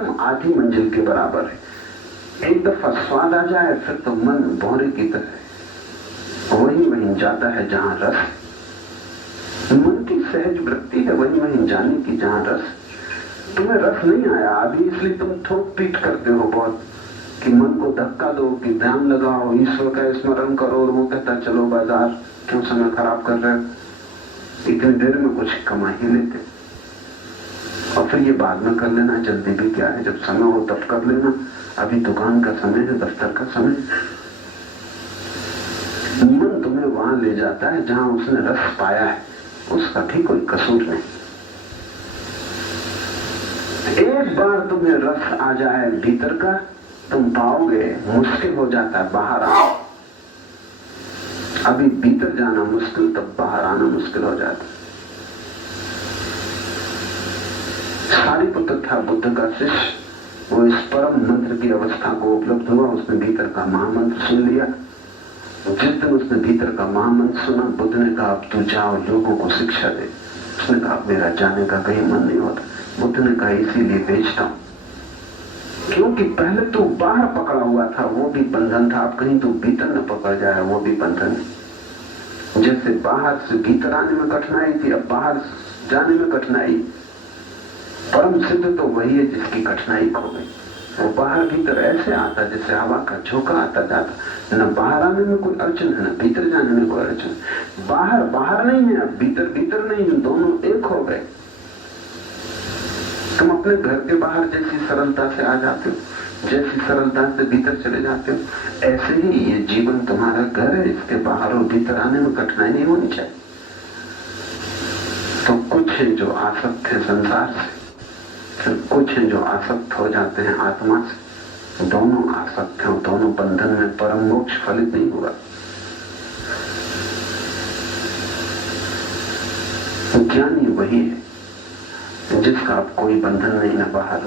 कदम आधी मंजिल के बराबर है। एक दफा स्वाद आ जाए फिर तो मन भौरे की तरह वहीं जाता है जहां रस। मन की सहज वृत्ति है वहीं जाने की जहां रस। तुम्हें रस नहीं आया अभी, इसलिए तुम ठोक पीट करते हो बहुत कि मन को धक्का दो, कि ध्यान लगाओ, ईश्वर का स्मरण करो, और वो कहता चलो बाजार, क्यों समय खराब कर रहे हो, इतनी देर में कुछ कमा ही लेते, और फिर ये बाद में कर लेना, जल्दी भी क्या है, जब समय हो तब कर लेना, अभी दुकान का समय है, दफ्तर का समय। मन तुम्हें वहां ले जाता है जहां उसने रस पाया है, उसका भी कोई कसूर नहीं। एक बार तुम्हें रस आ जाए भीतर का, तुम पाओगे मुश्किल हो जाता है बाहर आओ। अभी भीतर जाना मुश्किल, तब बाहर आना मुश्किल हो जाता। सारिपुत्र था बुद्ध का शिष्य, वो इस परम मंत्र की अवस्था को उपलब्ध हुआ, उसने भीतर का महामंत्र सुन लिया। जिस दिन उसने भीतर का महामंत्र सुना, बुद्ध ने कहा अब तू जाओ लोगों को शिक्षा दे। उसने कहा मेरा जाने का कहीं मन नहीं होता। बुद्ध ने कहा इसीलिए भेजता हूं, क्योंकि पहले तो बाहर पकड़ा हुआ था, वो भी बंधन था, अब कहीं तो भीतर न पकड़ जाए, वो भी बंधन है। जैसे बाहर से भीतर आने में कठिनाई थी, अब बाहर जाने में कठिनाई। परम सिद्ध तो वही है जिसकी कठिनाई खो गई। वो बाहर भीतर ऐसे आता जैसे हवा का झोंका आता जाता, न बाहर आने में कोई अड़चन है, न भीतर जाने में कोई अड़चन। बाहर बाहर नहीं है, अब भीतर भीतर नहीं है, दोनों एक हो गए। तुम अपने घर के बाहर जैसी सरलता से आ जाते हो, जैसी सरलता से भीतर चले जाते हो, ऐसे ही ये जीवन तुम्हारा घर है, इसके बाहर और भीतर आने में कठिनाई नहीं होनी चाहिए। तो कुछ है जो आसक्त है संसार से, फिर कुछ है जो आसक्त हो जाते हैं आत्मा से। दोनों आसक्त हैं, दोनों बंधन में परम मोक्ष फलित नहीं हुआ। ज्ञानी वही है जिसका अब कोई बंधन नहीं, न बाहर न